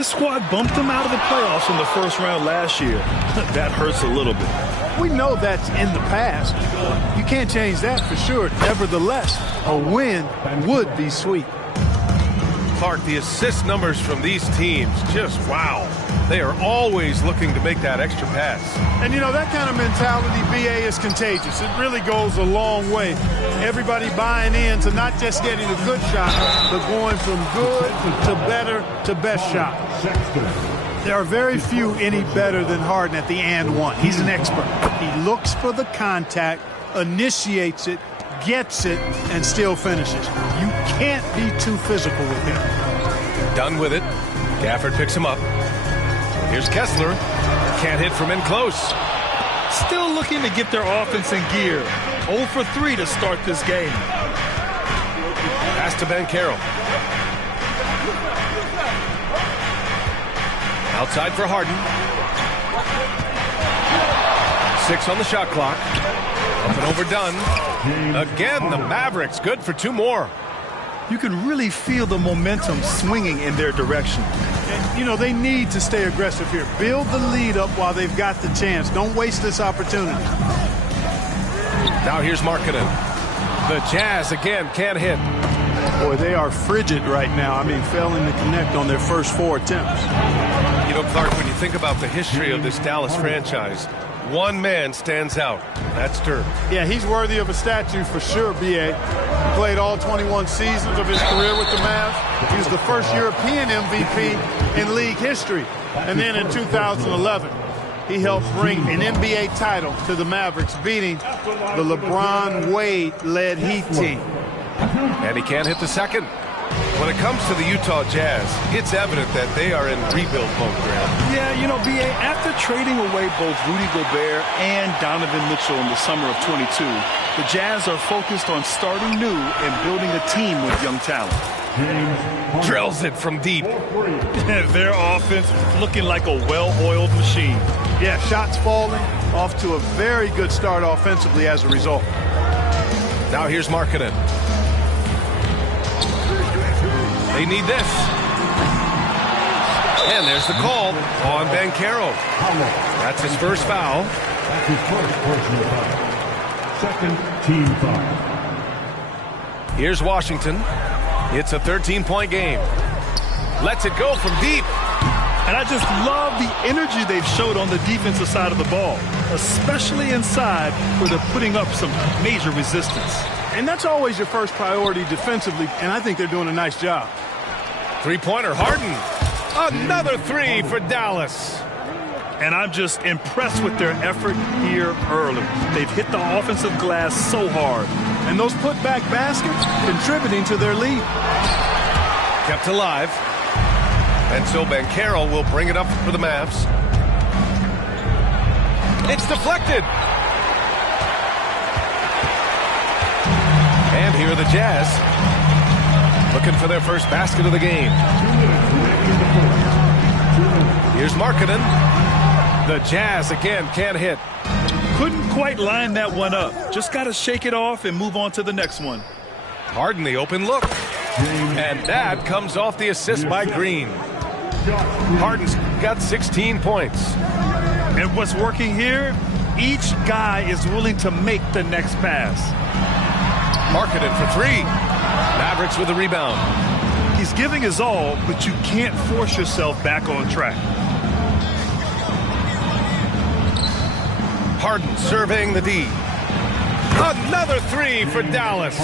The squad bumped them out of the playoffs in the first round last year. That hurts a little bit. We know that's in the past. You can't change that for sure. Nevertheless, a win would be sweet. Clark, the assist numbers from these teams, just wow. They are always looking to make that extra pass. And, you know, that kind of mentality, BA, is contagious. It really goes a long way. Everybody buying in to not just getting a good shot, but going from good to better to best shot. There are very few any better than Harden at the and one. He's an expert. He looks for the contact, initiates it, gets it, and still finishes. You can't be too physical with him. Done with it. Gafford picks him up. Here's Kessler. Can't hit from in close. Still looking to get their offense in gear. 0 for 3 to start this game. Pass to Banchero. Outside for Harden. 6 on the shot clock. Up and overdone. Again, the Mavericks good for 2 more. You can really feel the momentum swinging in their direction. And, you know, they need to stay aggressive here. Build the lead up while they've got the chance. Don't waste this opportunity. Now here's Markkanen. The Jazz again can't hit. Boy, they are frigid right now. I mean, failing to connect on their first 4 attempts. You know, Clark, when you think about the history of this Dallas franchise, one man stands out. That's Dirk. Yeah, he's worthy of a statue for sure, B.A. He played all 21 seasons of his career with the Mavs. He was the first European MVP in league history. And then in 2011, he helped bring an NBA title to the Mavericks, beating the LeBron Wade-led Heat team. And he can't hit the second. When it comes to the Utah Jazz, it's evident that they are in rebuild mode, Graham. Yeah, you know, B.A., after trading away both Rudy Gobert and Donovan Mitchell in the summer of 22, the Jazz are focused on starting new and building a team with young talent. Drills it from deep. Their offense looking like a well-oiled machine. Yeah, shots falling, off to a very good start offensively as a result. Now here's Markkanen. They need this. And there's the call on Banchero. That's his first foul. That's his first personal foul. Second team foul. Here's Washington. It's a 13-point game. Lets it go from deep. And I just love the energy they've showed on the defensive side of the ball, especially inside where they're putting up some major resistance. And that's always your first priority defensively, and I think they're doing a nice job. Three-pointer, Harden. Another 3 for Dallas. And I'm just impressed with their effort here early. They've hit the offensive glass so hard. And those putback baskets contributing to their lead. Kept alive. And so Banchero will bring it up for the Mavs. It's deflected. And here are the Jazz, looking for their first basket of the game. Here's Markkanen. The Jazz again can't hit. Couldn't quite line that one up. Just got to shake it off and move on to the next one. Harden the open look. And that comes off the assist by Green. Harden's got 16 points. And what's working here? Each guy is willing to make the next pass. Markkanen for 3. Mavericks with the rebound. He's giving his all, but you can't force yourself back on track. Harden surveying the D. Another 3 for Dallas.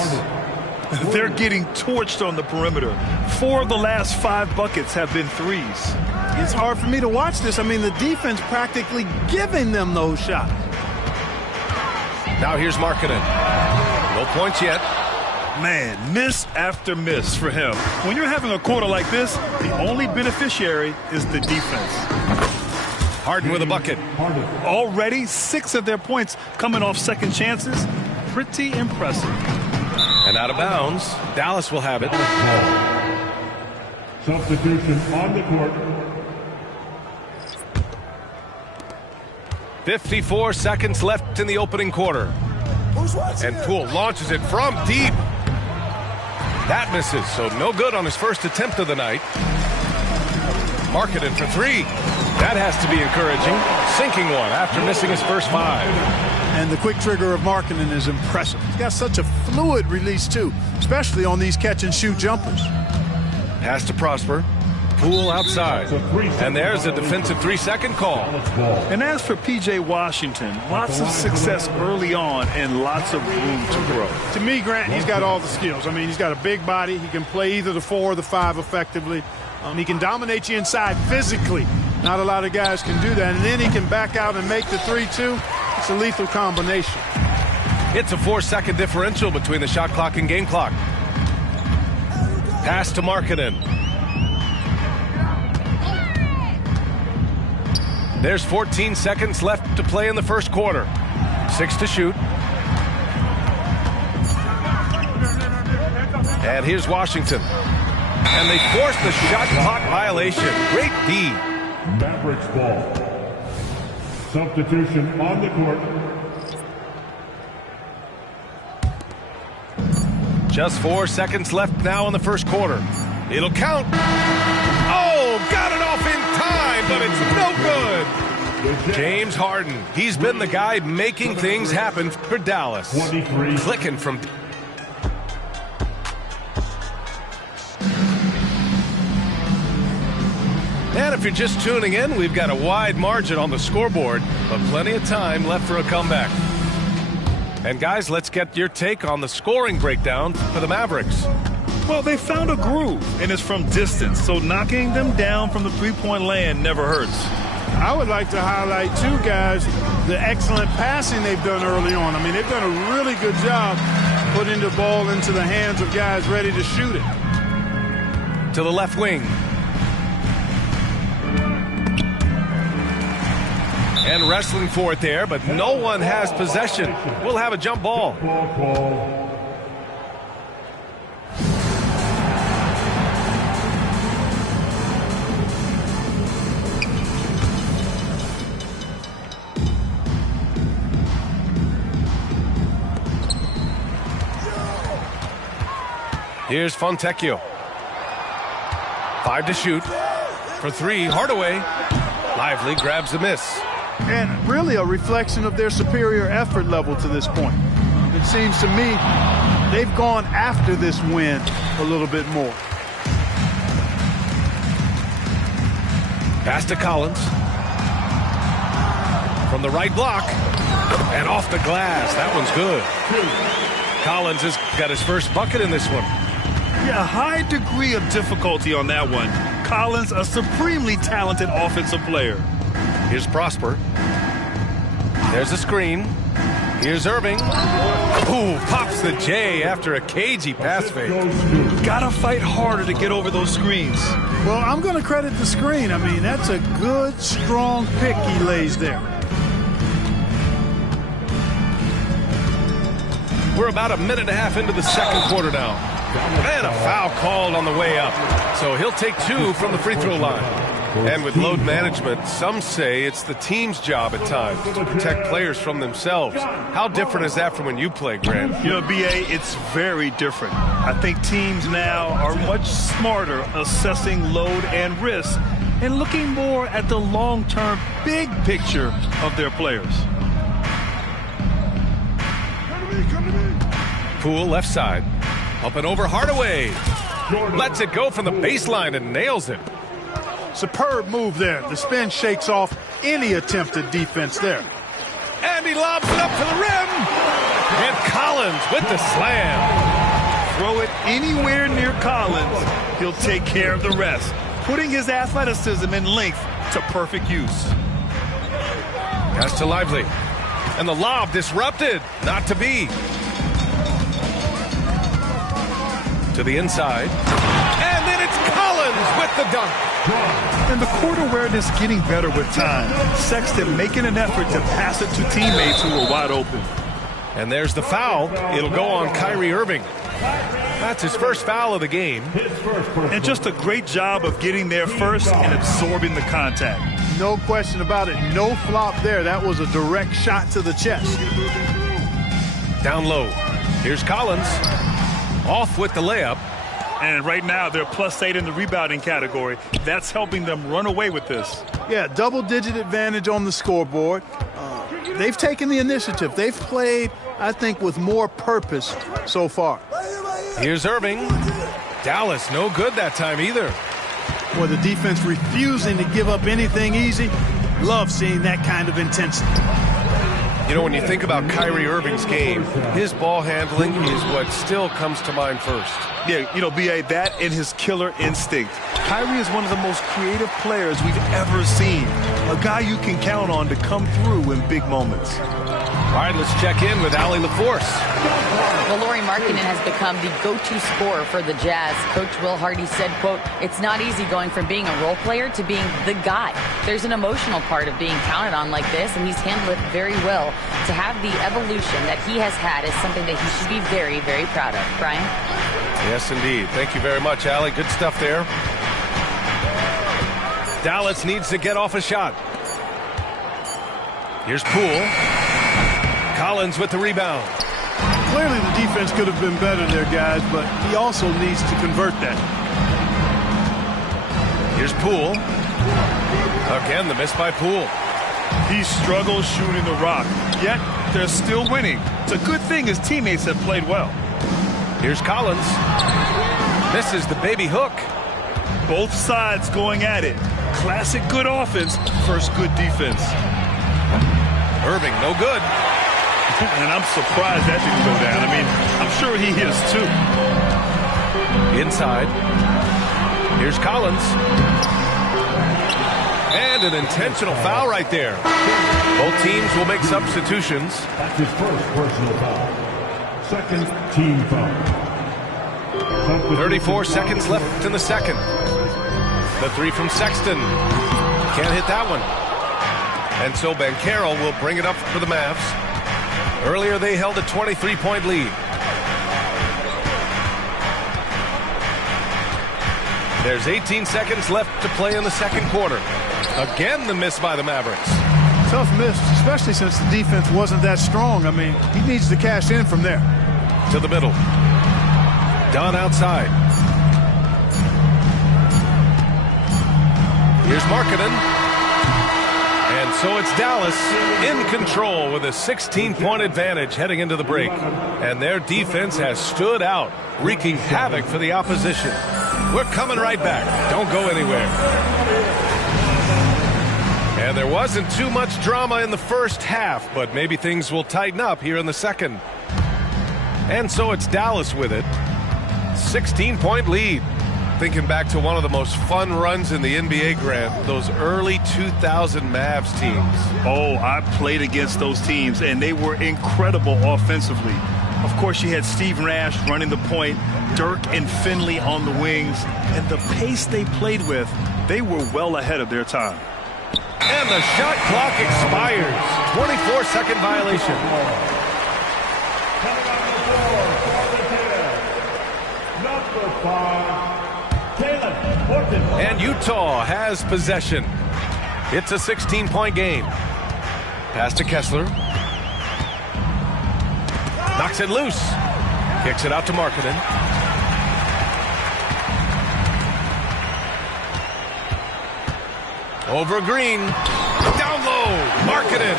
They're getting torched on the perimeter. 4 of the last 5 buckets have been threes. It's hard for me to watch this. I mean, the defense practically giving them those shots. Now here's Markkanen. No points yet. Man, miss after miss for him. When you're having a quarter like this, the only beneficiary is the defense. Harden with a bucket. Already 6 of their points coming off second chances. Pretty impressive. And out of bounds, Dallas will have it. Substitution on the court. 54 seconds left in the opening quarter. And Poole launches it from deep. That misses, so no good on his first attempt of the night. Markkanen for three. That has to be encouraging. Sinking one after missing his first 5. And the quick trigger of Markkanen is impressive. He's got such a fluid release, too, especially on these catch-and-shoot jumpers. Pass to Prosper. Poole outside. And there's a defensive 3-second call. And as for P.J. Washington, lots of success early on and lots of room to grow. To me, Grant, he's got all the skills. I mean, he's got a big body. He can play either the 4 or the 5 effectively. He can dominate you inside physically. Not a lot of guys can do that. And then he can back out and make the 3-2. It's a lethal combination. It's a 4-second differential between the shot clock and game clock. Pass to Markkanen. There's 14 seconds left to play in the first quarter. 6 to shoot. And here's Washington. And they force the shot clock violation. Great D. Mavericks ball. Substitution on the court. Just 4 seconds left now in the first quarter. It'll count. Oh, got it off in time, but it's no good. James Harden. He's been the guy making things happen for Dallas. 23. Clicking from... And if you're just tuning in, we've got a wide margin on the scoreboard, but plenty of time left for a comeback. And guys, let's get your take on the scoring breakdown for the Mavericks. Well, they found a groove, and it's from distance, so knocking them down from the three-point land never hurts. I would like to highlight, too, guys, the excellent passing they've done early on. I mean, they've done a really good job putting the ball into the hands of guys ready to shoot it. To the left wing. And wrestling for it there, but no one has possession. We'll have a jump ball. Here's Fontecchio. 5 to shoot. For 3, Hardaway. Lively grabs the miss. And really a reflection of their superior effort level to this point. It seems to me they've gone after this win a little bit more. Pass to Collins. From the right block. And off the glass. That one's good. Collins has got his first bucket in this one. Yeah, a high degree of difficulty on that one. Collins, a supremely talented offensive player. Here's Prosper. There's a screen. Here's Irving. Ooh, pops the J after a cagey pass fake. Gotta fight harder to get over those screens. Well, I'm going to credit the screen. I mean, that's a good, strong pick he lays there. We're about a minute and a half into the second quarter now. And a foul called on the way up. So he'll take 2 from the free throw line. And with load management, some say it's the team's job at times to protect players from themselves. How different is that from when you play, Grant? You know, B.A., it's very different. I think teams now are much smarter assessing load and risk and looking more at the long-term big picture of their players. Poole left side. Up and over Hardaway. Lets it go from the baseline and nails it. Superb move there. The spin shakes off any attempted defense there. And he lobs it up to the rim. And Collins with the slam. Throw it anywhere near Collins, he'll take care of the rest, putting his athleticism and length to perfect use. Pass to Lively. And the lob disrupted. Not to be. To the inside. And then it's Collins with the dunk. And the court awareness getting better with time. Sexton making an effort to pass it to teammates who were wide open. And there's the foul. It'll go on Kyrie Irving. That's his first foul of the game. And just a great job of getting there first and absorbing the contact. No question about it. No flop there. That was a direct shot to the chest. Down low. Here's Collins. Off with the layup. And right now, they're +8 in the rebounding category. That's helping them run away with this. Yeah, double-digit advantage on the scoreboard. They've taken the initiative. They've played, I think, with more purpose so far. Here's Irving. Dallas, no good that time either. Well, the defense refusing to give up anything easy. Love seeing that kind of intensity. You know, when you think about Kyrie Irving's game, his ball handling is what still comes to mind first. Yeah, you know, B.A., that and his killer instinct. Kyrie is one of the most creative players we've ever seen. A guy you can count on to come through in big moments. All right, let's check in with Allie LaForce. Well, Lauri Markkanen has become the go-to scorer for the Jazz. Coach Will Hardy said, quote, "It's not easy going from being a role player to being the guy. There's an emotional part of being counted on like this, and he's handled it very well. To have the evolution that he has had is something that he should be very, very proud of." Brian? Yes, indeed. Thank you very much, Allie. Good stuff there. Dallas needs to get off a shot. Here's Poole. Collins with the rebound. Clearly the defense could have been better there, guys, but he also needs to convert that. Here's Poole. Again, the miss by Poole. He struggles shooting the rock, yet they're still winning. It's a good thing his teammates have played well. Here's Collins. Misses the baby hook. Both sides going at it. Classic good offense versus good defense. Irving, no good. And I'm surprised that didn't go down. I mean, I'm sure he is too. Inside. Here's Collins. And an intentional foul right there. Both teams will make substitutions. That's his first personal foul. Second team foul. 34 seconds left in the second. The three from Sexton. Can't hit that one. And so Banchero will bring it up for the Mavs. Earlier they held a 23-point lead. There's 18 seconds left to play in the second quarter. Again, the miss by the Mavericks. Tough miss, especially since the defense wasn't that strong. I mean, he needs to cash in from there. To the middle. Dunn outside. Here's Markkanen. And so it's Dallas in control with a 16-point advantage heading into the break. And their defense has stood out, wreaking havoc for the opposition. We're coming right back. Don't go anywhere. And there wasn't too much drama in the first half, but maybe things will tighten up here in the second. And so it's Dallas with it. 16-point lead. Thinking back to one of the most fun runs in the NBA, Grant, those early 2000 Mavs teams. Oh, I played against those teams, and they were incredible offensively. Of course, you had Steve Nash running the point, Dirk and Finley on the wings, and the pace they played with, they were well ahead of their time. And the shot clock expires. 24-second violation. Number 5. And Utah has possession. It's a 16-point game. Pass to Kessler. Knocks it loose. Kicks it out to Markkanen. Over Green. Down low. Markkanen.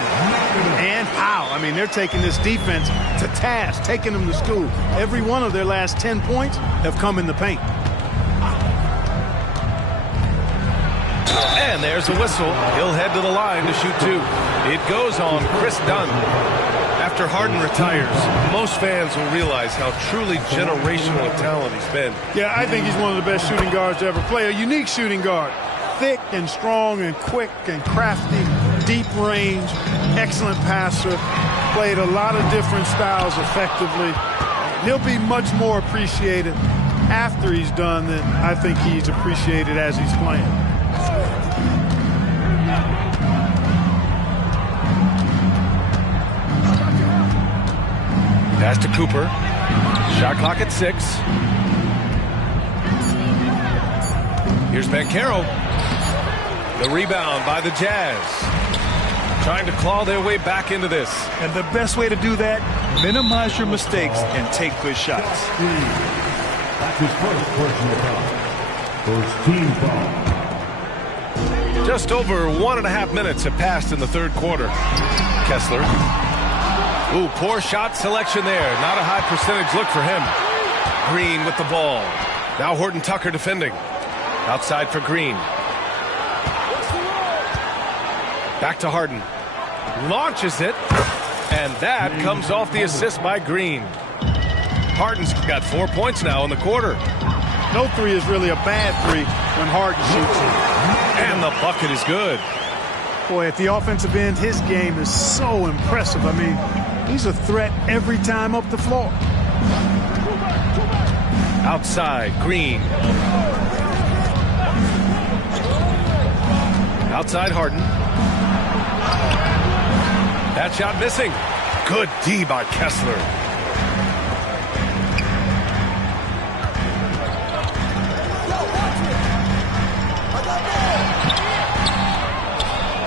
And how? I mean, they're taking this defense to task, taking them to school. Every one of their last 10 points have come in the paint. And there's a whistle. He'll head to the line to shoot two. It goes on Chris Dunn. After Harden retires, most fans will realize how truly generational a talent he's been. Yeah, I think he's one of the best shooting guards to ever play. A unique shooting guard. Thick and strong and quick and crafty. Deep range. Excellent passer. Played a lot of different styles effectively. He'll be much more appreciated after he's done than I think he's appreciated as he's playing. Pass to Cooper. Shot clock at 6. Here's Banchero. The rebound by the Jazz. Trying to claw their way back into this. And the best way to do that, minimize your mistakes and take good shots. That's his first personal foul. First team foul. Just over 1.5 minutes have passed in the third quarter. Kessler. Ooh, poor shot selection there. Not a high percentage look for him. Green with the ball. Now Horton Tucker defending. Outside for Green. Back to Harden. Launches it. And that comes off the assist by Green. Harden's got 4 points now in the quarter. No three is really a bad three when Harden shoots it. And the bucket is good. Boy, at the offensive end, his game is so impressive. I mean, he's a threat every time up the floor. Outside, Green. Outside, Harden. That shot missing. Good D by Kessler.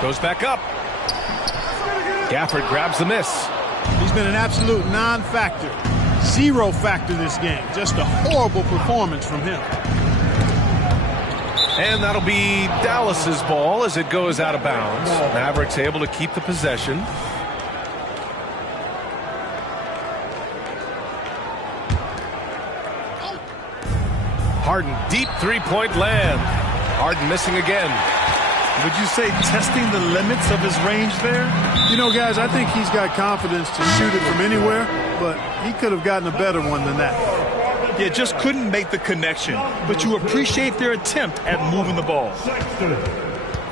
Goes back up. Gafford grabs the miss. He's been an absolute non-factor. Zero factor this game. Just a horrible performance from him. And that'll be Dallas's ball as it goes out of bounds. Mavericks able to keep the possession. Harden, deep three-point land. Harden missing again. Would you say testing the limits of his range there? You know, guys, I think he's got confidence to shoot it from anywhere, but he could have gotten a better one than that. Yeah, just couldn't make the connection. But you appreciate their attempt at moving the ball.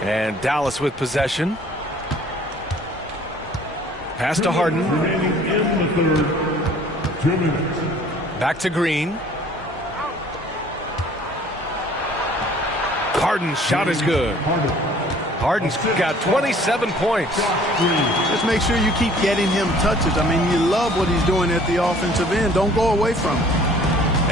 And Dallas with possession. Pass to Harden. Remaining in the third. 2 minutes. Back to Green. Harden's shot is good. Harden's got 27 points. Just make sure you keep getting him touches. I mean, you love what he's doing at the offensive end. Don't go away from it.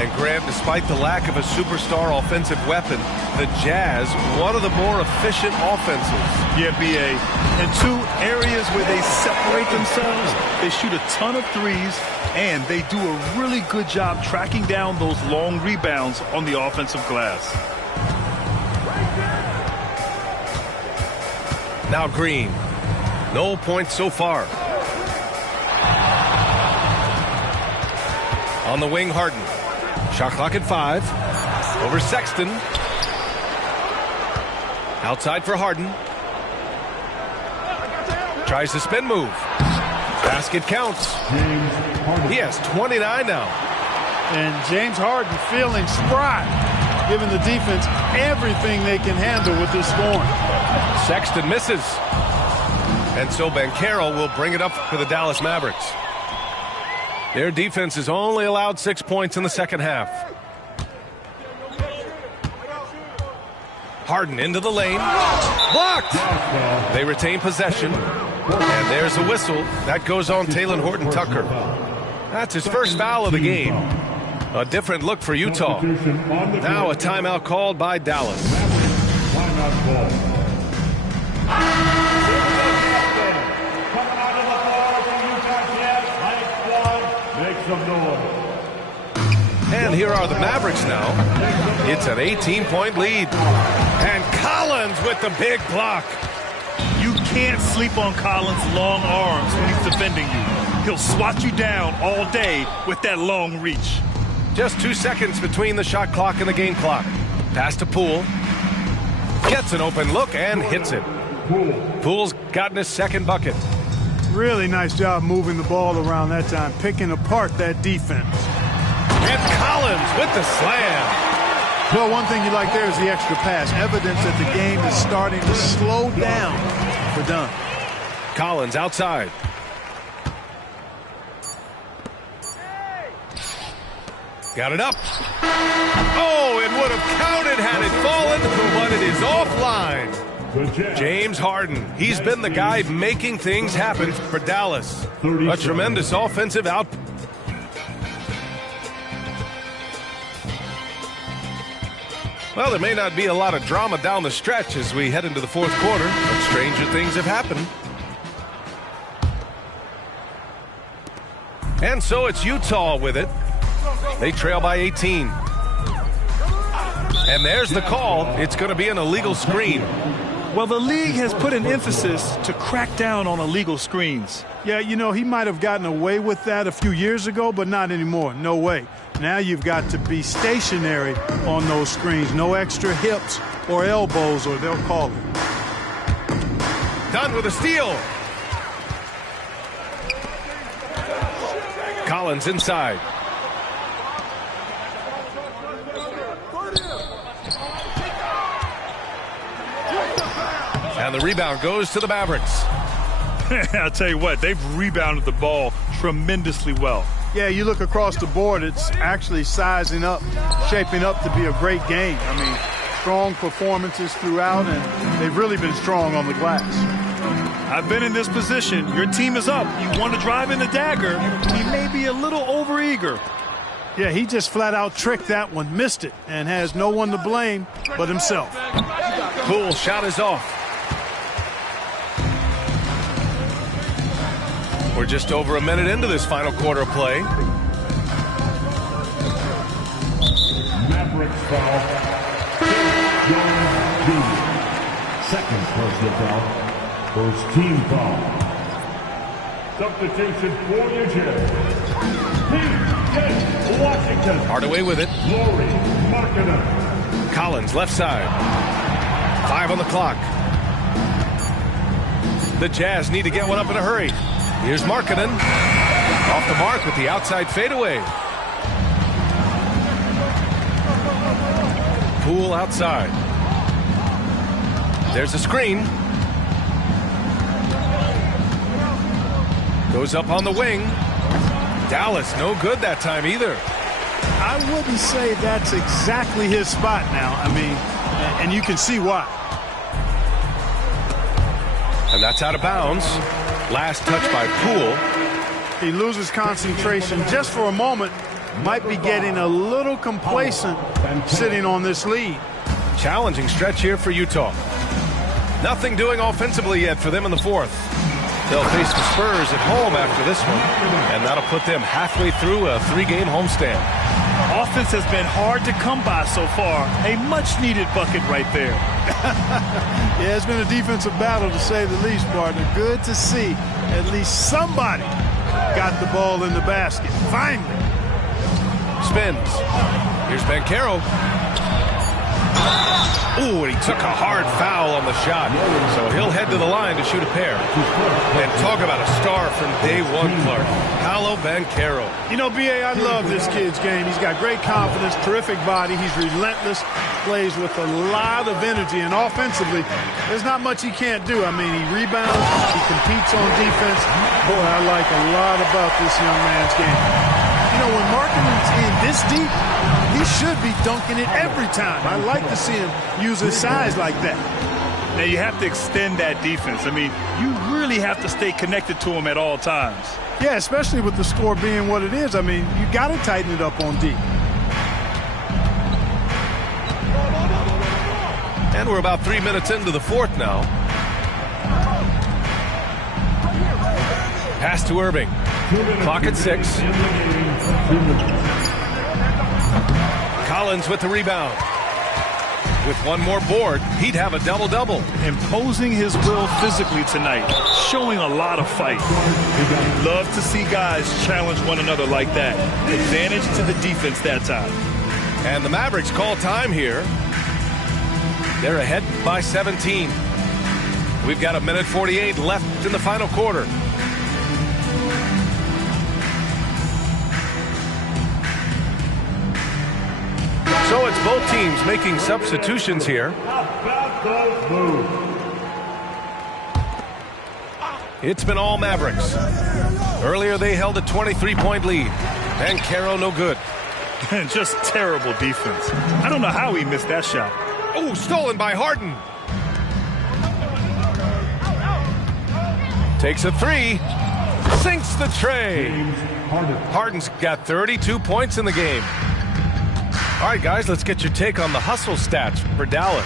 And Graham, despite the lack of a superstar offensive weapon, the Jazz, one of the more efficient offenses. Yeah, B.A. In two areas where they separate themselves, they shoot a ton of threes, and they do a really good job tracking down those long rebounds on the offensive glass. Now Green. No points so far. On the wing, Harden. Shot clock at 5. Over Sexton. Outside for Harden. Tries the spin move. Basket counts. He has 29 now. And James Harden feeling spry, giving the defense everything they can handle with this scoring. Sexton misses. And so Banchero will bring it up for the Dallas Mavericks. Their defense has only allowed 6 points in the second half. Harden into the lane. Blocked! They retain possession. And there's a whistle. That goes on Talen Horton Tucker. That's his first foul of the game. A different look for Utah. Now a timeout called by Dallas. Timeout call. Make some noise. And here are the Mavericks now. It's an 18-point lead. And Collins with the big block. You can't sleep on Collins' long arms when he's defending you. He'll swat you down all day with that long reach. Just 2 seconds between the shot clock and the game clock. Pass to Poole. Gets an open look and hits it. Poole's gotten his second bucket. Really nice job moving the ball around that time, picking apart that defense. And Collins with the slam. Well, one thing you like there is the extra pass. Evidence that the game is starting to slow down for Dunn. Collins outside. Got it up. Oh, it would have counted had it fallen, but it is offline. James Harden. He's been the guy making things happen for Dallas. A tremendous offensive output. Well, there may not be a lot of drama down the stretch as we head into the fourth quarter, but stranger things have happened. And so it's Utah with it. They trail by 18. And there's the call. It's going to be an illegal screen. Well, the league has put an emphasis to crack down on illegal screens. Yeah, you know, he might have gotten away with that a few years ago, but not anymore. No way. Now you've got to be stationary on those screens. No extra hips or elbows, or they'll call it. Done with a steal. Collins inside. And the rebound goes to the Mavericks. I'll tell you what, they've rebounded the ball tremendously well. Yeah, you look across the board, it's actually sizing up, shaping up to be a great game. I mean, strong performances throughout, and they've really been strong on the glass. I've been in this position. Your team is up. You want to drive in the dagger. He may be a little overeager. Yeah, he just flat out tricked that one, missed it, and has no one to blame but himself. Poole shot is off. We're just over a minute into this final quarter of play. Mavericks foul. Jones Jr. Second personal foul. First team foul. Substitution for New Jersey. P.J. Washington. Hardaway with it. Lauri Markkanen. Collins left side. 5 on the clock. The Jazz need to get one up in a hurry. Here's Markkanen. Off the mark with the outside fadeaway. Poole outside. There's a screen. Goes up on the wing. Dallas no good that time either. I wouldn't say that's exactly his spot now. I mean, and you can see why. And that's out of bounds. Last touch by Poole. He loses concentration just for a moment. Might be getting a little complacent sitting on this lead. Challenging stretch here for Utah. Nothing doing offensively yet for them in the fourth. They'll face the Spurs at home after this one, and that'll put them halfway through a 3-game homestand. Offense has been hard to come by so far. A much-needed bucket right there. Yeah, it's been a defensive battle to say the least, partner. Good to see at least somebody got the ball in the basket. Finally. Spins. Here's Banchero. Ooh, and he took a hard foul on the shot. So he'll head to the line to shoot a pair. And talk about a star from day one, Clark. Paolo Banchero. You know, B.A., I love this kid's game. He's got great confidence, terrific body. He's relentless, plays with a lot of energy. And offensively, there's not much he can't do. I mean, he rebounds, he competes on defense. Boy, I like a lot about this young man's game. You know, when Markkanen's in this deep, he should be dunking it every time. I like to see him use his size like that. Now, you have to extend that defense. I mean, you really have to stay connected to him at all times. Yeah, especially with the score being what it is. I mean, you got to tighten it up on D. And we're about 3 minutes into the fourth now. Pass to Irving. Clock at 6. Collins with the rebound. With one more board, he'd have a double-double. Imposing his will physically tonight, showing a lot of fight. Love to see guys challenge one another like that. Advantage to the defense that time. And the Mavericks call time here. They're ahead by 17. We've got 1:48 left in the final quarter. So it's both teams making substitutions here. It's been all Mavericks. Earlier they held a 23-point lead. Banchero no good. Just terrible defense. I don't know how he missed that shot. Oh, stolen by Harden. Takes a 3. Sinks the tray. Harden's got 32 points in the game. All right, guys, let's get your take on the hustle stats for Dallas.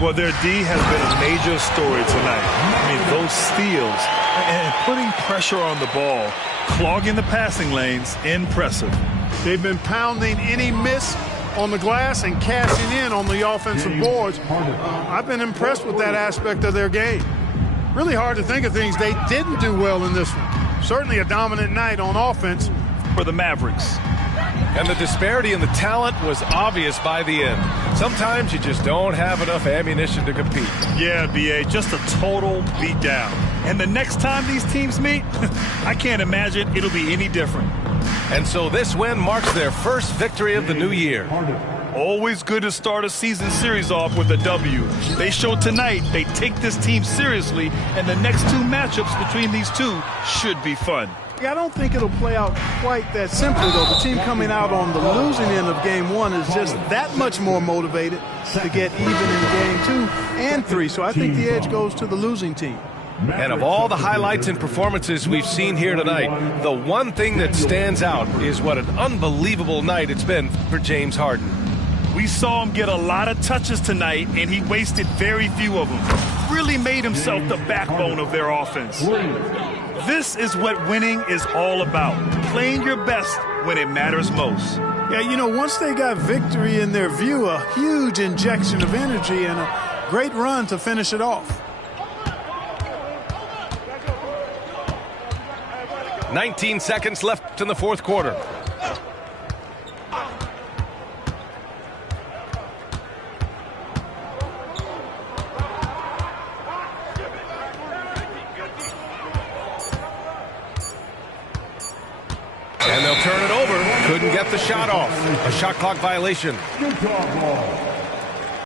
Well, their D has been a major story tonight. I mean, those steals and putting pressure on the ball, clogging the passing lanes, impressive. They've been pounding any miss on the glass and cashing in on the offensive boards. I've been impressed with that aspect of their game. Really hard to think of things they didn't do well in this one. Certainly a dominant night on offense for the Mavericks. And the disparity in the talent was obvious by the end. Sometimes you just don't have enough ammunition to compete. Yeah, B.A., just a total beatdown. And the next time these teams meet, I can't imagine it'll be any different. And so this win marks their first victory of the new year. Always good to start a season series off with a W. They showed tonight they take this team seriously, and the next two matchups between these two should be fun. Yeah, I don't think it'll play out quite that simply, though. The team coming out on the losing end of game one is just that much more motivated to get even in game 2 and 3. So I think the edge goes to the losing team. And of all the highlights and performances we've seen here tonight, the one thing that stands out is what an unbelievable night it's been for James Harden. We saw him get a lot of touches tonight, and he wasted very few of them. Really made himself the backbone of their offense. This is what winning is all about, playing your best when it matters most. Yeah, you know, once they got victory in their view, a huge injection of energy and a great run to finish it off. 19 seconds left in the fourth quarter. And they'll turn it over. Couldn't get the shot off. A shot clock violation. Utah ball.